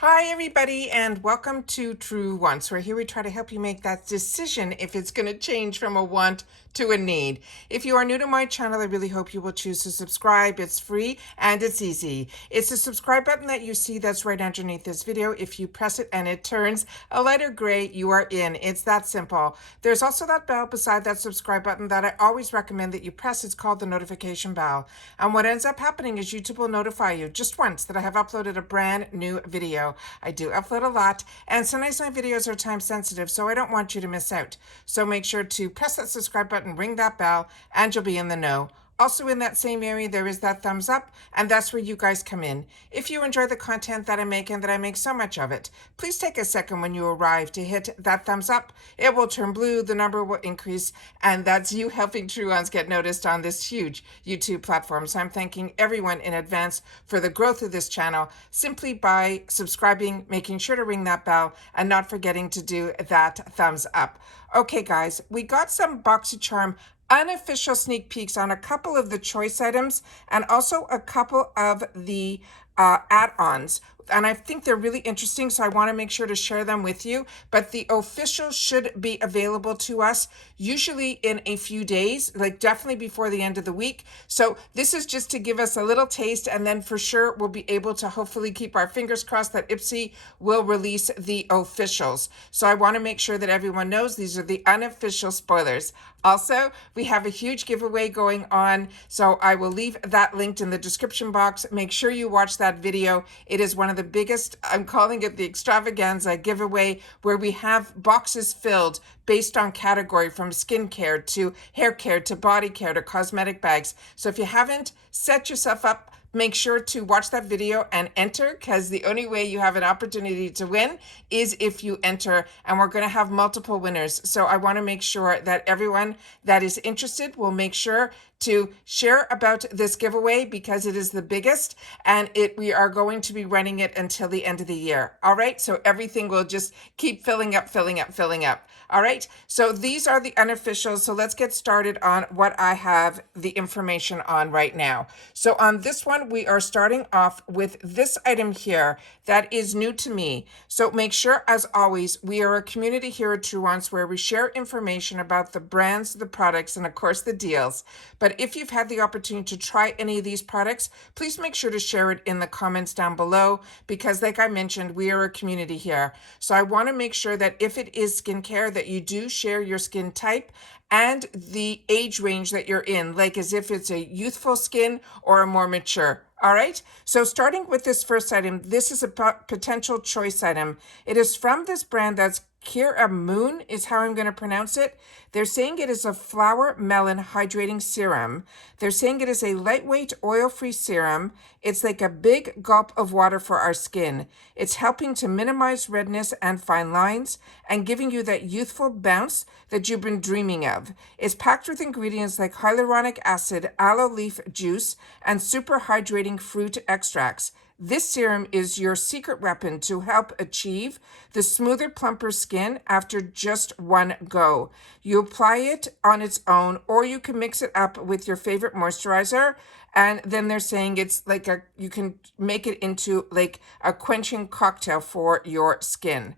Hi everybody and welcome to True Wants, where here we try to help you make that decision if it's going to change from a want to a need. If you are new to my channel, I really hope you will choose to subscribe. It's free and it's easy. It's the subscribe button that you see that's right underneath this video. If you press it and it turns a lighter gray, you are in. It's that simple. There's also that bell beside that subscribe button that I always recommend that you press. It's called the notification bell. And what ends up happening is YouTube will notify you just once that I have uploaded a brand new video. I do upload a lot, and sometimes my videos are time sensitive, so I don't want you to miss out. So make sure to press that subscribe button, ring that bell, and you'll be in the know. Also in that same area, there is that thumbs up, and that's where you guys come in. If you enjoy the content that I make and that I make so much of it, please take a second when you arrive to hit that thumbs up. It will turn blue, the number will increase, and that's you helping True Ones get noticed on this huge YouTube platform. So I'm thanking everyone in advance for the growth of this channel simply by subscribing, making sure to ring that bell, and not forgetting to do that thumbs up. Okay, guys, we got some BOXYCHARM unofficial sneak peeks on a couple of the choice items and also a couple of the add-ons. And I think they're really interesting, so I want to make sure to share them with you. But the official should be available to us usually in a few days, like definitely before the end of the week. So this is just to give us a little taste, and then for sure we'll be able to hopefully keep our fingers crossed that IPSY will release the officials. So I want to make sure that everyone knows these are the unofficial spoilers. Also, we have a huge giveaway going on, so I will leave that linked in the description box. Make sure you watch that video. It is one of the biggest, I'm calling it the extravaganza giveaway, where we have boxes filled based on category, from skincare to hair care to body care to cosmetic bags. So if you haven't set yourself up, make sure to watch that video and enter, because the only way you have an opportunity to win is if you enter, and we're going to have multiple winners. So I want to make sure that everyone that is interested will make sure to share about this giveaway, because it is the biggest, and we are going to be running it until the end of the year. All right, so everything will just keep filling up. All right, so these are the unofficials. So let's get started on what I have the information on right now. So on this one, we are starting off with this item here that is new to me. So make sure, as always, we are a community here at True Wants where we share information about the brands, the products, and of course the deals. But if you've had the opportunity to try any of these products, please make sure to share it in the comments down below, because like I mentioned, we are a community here. So I want to make sure that if it is skincare, that you do share your skin type and the age range that you're in, like as if it's a youthful skin or a more mature. All right, so starting with this first item, this is a potential choice item. It is from this brand that's Kira Moon is how I'm going to pronounce it. They're saying it is a flower melon hydrating serum. They're saying it is a lightweight oil-free serum. It's like a big gulp of water for our skin. It's helping to minimize redness and fine lines and giving you that youthful bounce that you've been dreaming of. It's packed with ingredients like hyaluronic acid, aloe leaf juice, and super hydrating fruit extracts. This serum is your secret weapon to help achieve the smoother, plumper skin after just one go. You apply it on its own, or you can mix it up with your favorite moisturizer. And then they're saying it's like you can make it into like a quenching cocktail for your skin.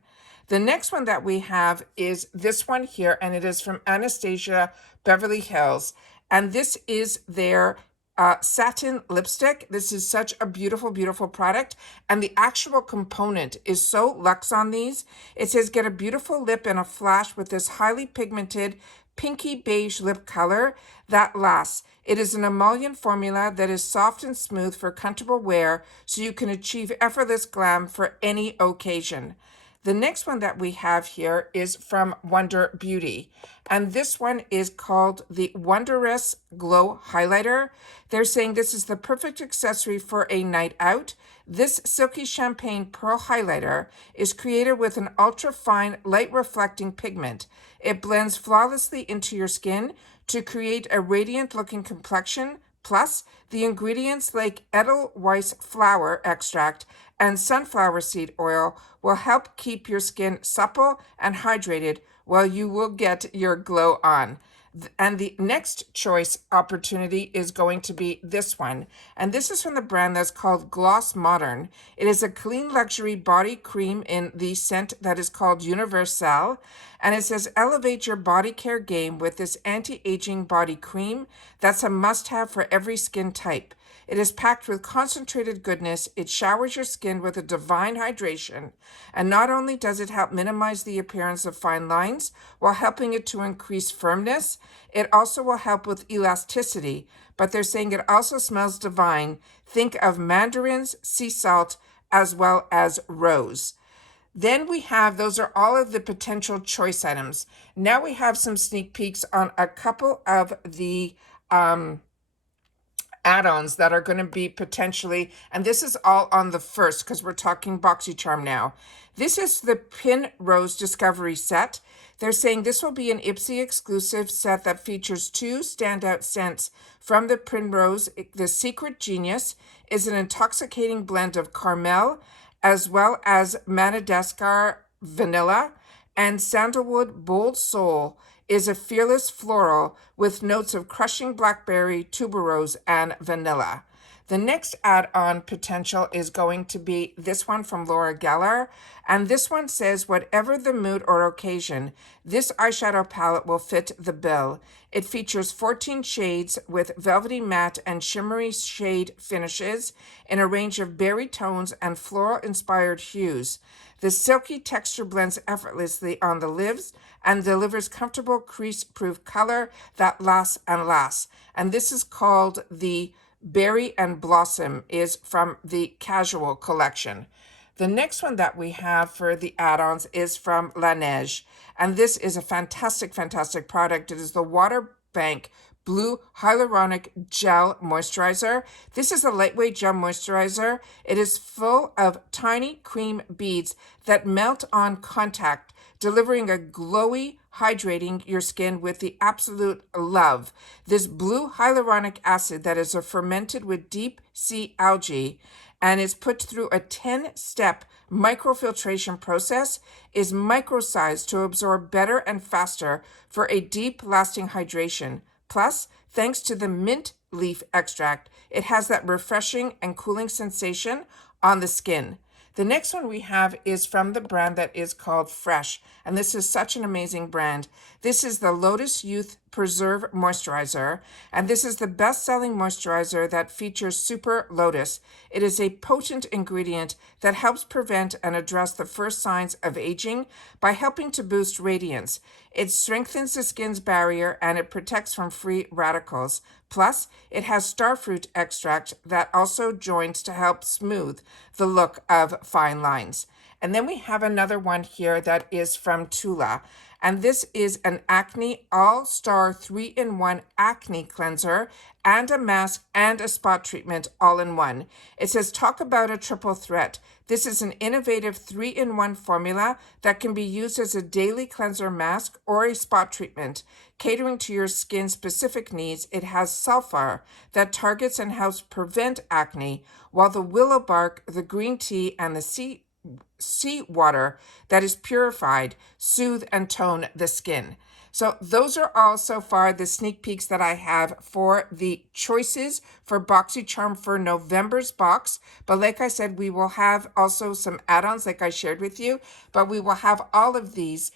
The next one that we have is this one here, and it is from Anastasia Beverly Hills. And this is their satin lipstick. This is such a beautiful, beautiful product. And the actual component is so luxe on these. It says get a beautiful lip and a flash with this highly pigmented pinky beige lip color that lasts. It is an emollient formula that is soft and smooth for comfortable wear, so you can achieve effortless glam for any occasion. The next one that we have here is from Wonder Beauty, and this one is called the Wondrous Glow Highlighter. They're saying this is the perfect accessory for a night out. This silky champagne pearl highlighter is created with an ultra-fine light-reflecting pigment. It blends flawlessly into your skin to create a radiant-looking complexion. Plus, the ingredients like Edelweiss flower extract and sunflower seed oil will help keep your skin supple and hydrated while you will get your glow on. And the next choice opportunity is going to be this one. And this is from the brand that's called Gloss Modern. It is a clean luxury body cream in the scent that is called Universal. And it says, elevate your body care game with this anti-aging body cream that's a must-have for every skin type. It is packed with concentrated goodness. It showers your skin with a divine hydration. And not only does it help minimize the appearance of fine lines while helping it to increase firmness, it also will help with elasticity. But they're saying it also smells divine. Think of mandarins, sea salt, as well as rose. Then we have, those are all of the potential choice items. Now we have some sneak peeks on a couple of the add-ons that are going to be potentially, and this is all on the first because we're talking BOXYCHARM now. This is the Pin Rose Discovery Set. They're saying this will be an IPSY exclusive set that features 2 standout scents from the Primrose. The Secret Genius is an intoxicating blend of caramel as well as Madagascar vanilla, and Sandalwood Bold Soul is a fearless floral with notes of crushing blackberry, tuberose, and vanilla. The next add-on potential is going to be this one from Laura Geller. And this one says, whatever the mood or occasion, this eyeshadow palette will fit the bill. It features 14 shades with velvety matte and shimmery shade finishes in a range of berry tones and floral-inspired hues. The silky texture blends effortlessly on the lids and delivers comfortable crease-proof color that lasts and lasts. And this is called the Berry and Blossom, is from the Casual collection. The next one that we have for the add-ons is from Laneige. And this is a fantastic, fantastic product. It is the Water Bank Blue Hyaluronic Gel Moisturizer. This is a lightweight gel moisturizer. It is full of tiny cream beads that melt on contact, delivering a glowy, hydrating your skin with the absolute love. This blue hyaluronic acid that is fermented with deep sea algae and is put through a 10-step microfiltration process is microsized to absorb better and faster for a deep, lasting hydration. Plus, thanks to the mint leaf extract, it has that refreshing and cooling sensation on the skin. The next one we have is from the brand that is called Fresh, and this is such an amazing brand. This is the Lotus Youth Preserve Moisturizer, and this is the best-selling moisturizer that features Super Lotus. It is a potent ingredient that helps prevent and address the first signs of aging by helping to boost radiance. It strengthens the skin's barrier and it protects from free radicals. Plus, it has starfruit extract that also joins to help smooth the look of fine lines. And then we have another one here that is from TULA. And this is an Acne All-Star 3-in-1 Acne Cleanser and a mask and a spot treatment all in one. It says, talk about a triple threat. This is an innovative 3-in-1 formula that can be used as a daily cleanser mask or a spot treatment. Catering to your skin's specific needs, it has sulfur that targets and helps prevent acne, while the willow bark, the green tea, and the sea water that is purified soothe and tone the skin. So those are all so far the sneak peeks that I have for the choices for BOXYCHARM for November's box. But like I said, we will have also some add-ons like I shared with you, but we will have all of these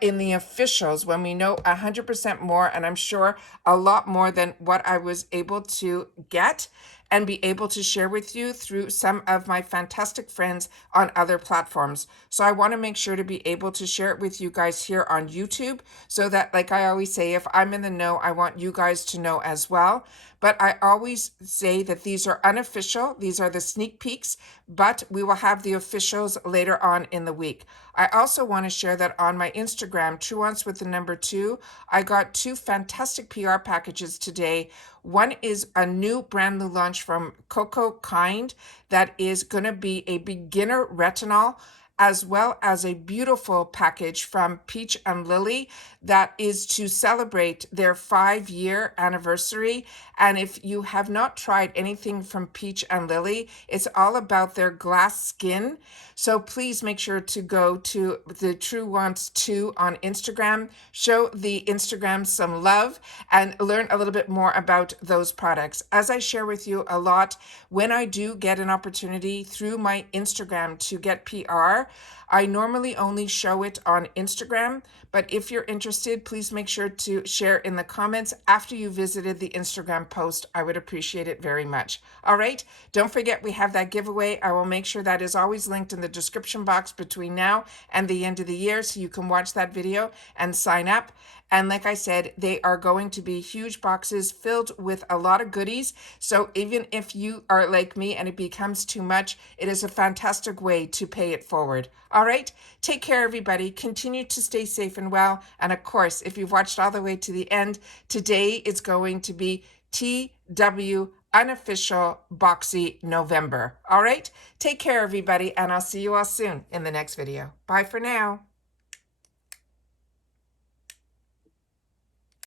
in the officials when we know 100% more, and I'm sure a lot more than what I was able to get and be able to share with you through some of my fantastic friends on other platforms. So I want to make sure to be able to share it with you guys here on YouTube so that, like I always say, if I'm in the know, I want you guys to know as well. But I always say that these are unofficial. These are the sneak peeks, but we will have the officials later on in the week. I also want to share that on my Instagram, Truance with the number 2, I got 2 fantastic PR packages today. One is a new brand new launch from Coco Kind that is going to be a beginner retinol as well as a beautiful package from Peach and Lily that is to celebrate their 5-year anniversary. And if you have not tried anything from Peach and Lily, it's all about their glass skin. So please make sure to go to the True Wants 2 on Instagram, show the Instagram some love, and learn a little bit more about those products. As I share with you a lot, when I do get an opportunity through my Instagram to get PR, I normally only show it on Instagram, but if you're interested, please make sure to share in the comments after you visited the Instagram post. I would appreciate it very much. All right, don't forget we have that giveaway. I will make sure that is always linked in the description box between now and the end of the year, so you can watch that video and sign up. And like I said, they are going to be huge boxes filled with a lot of goodies. So even if you are like me and it becomes too much, it is a fantastic way to pay it forward. All right, take care, everybody. Continue to stay safe and well. And of course, if you've watched all the way to the end, today is going to be TW Unofficial Boxy November. All right, take care, everybody, and I'll see you all soon in the next video. Bye for now.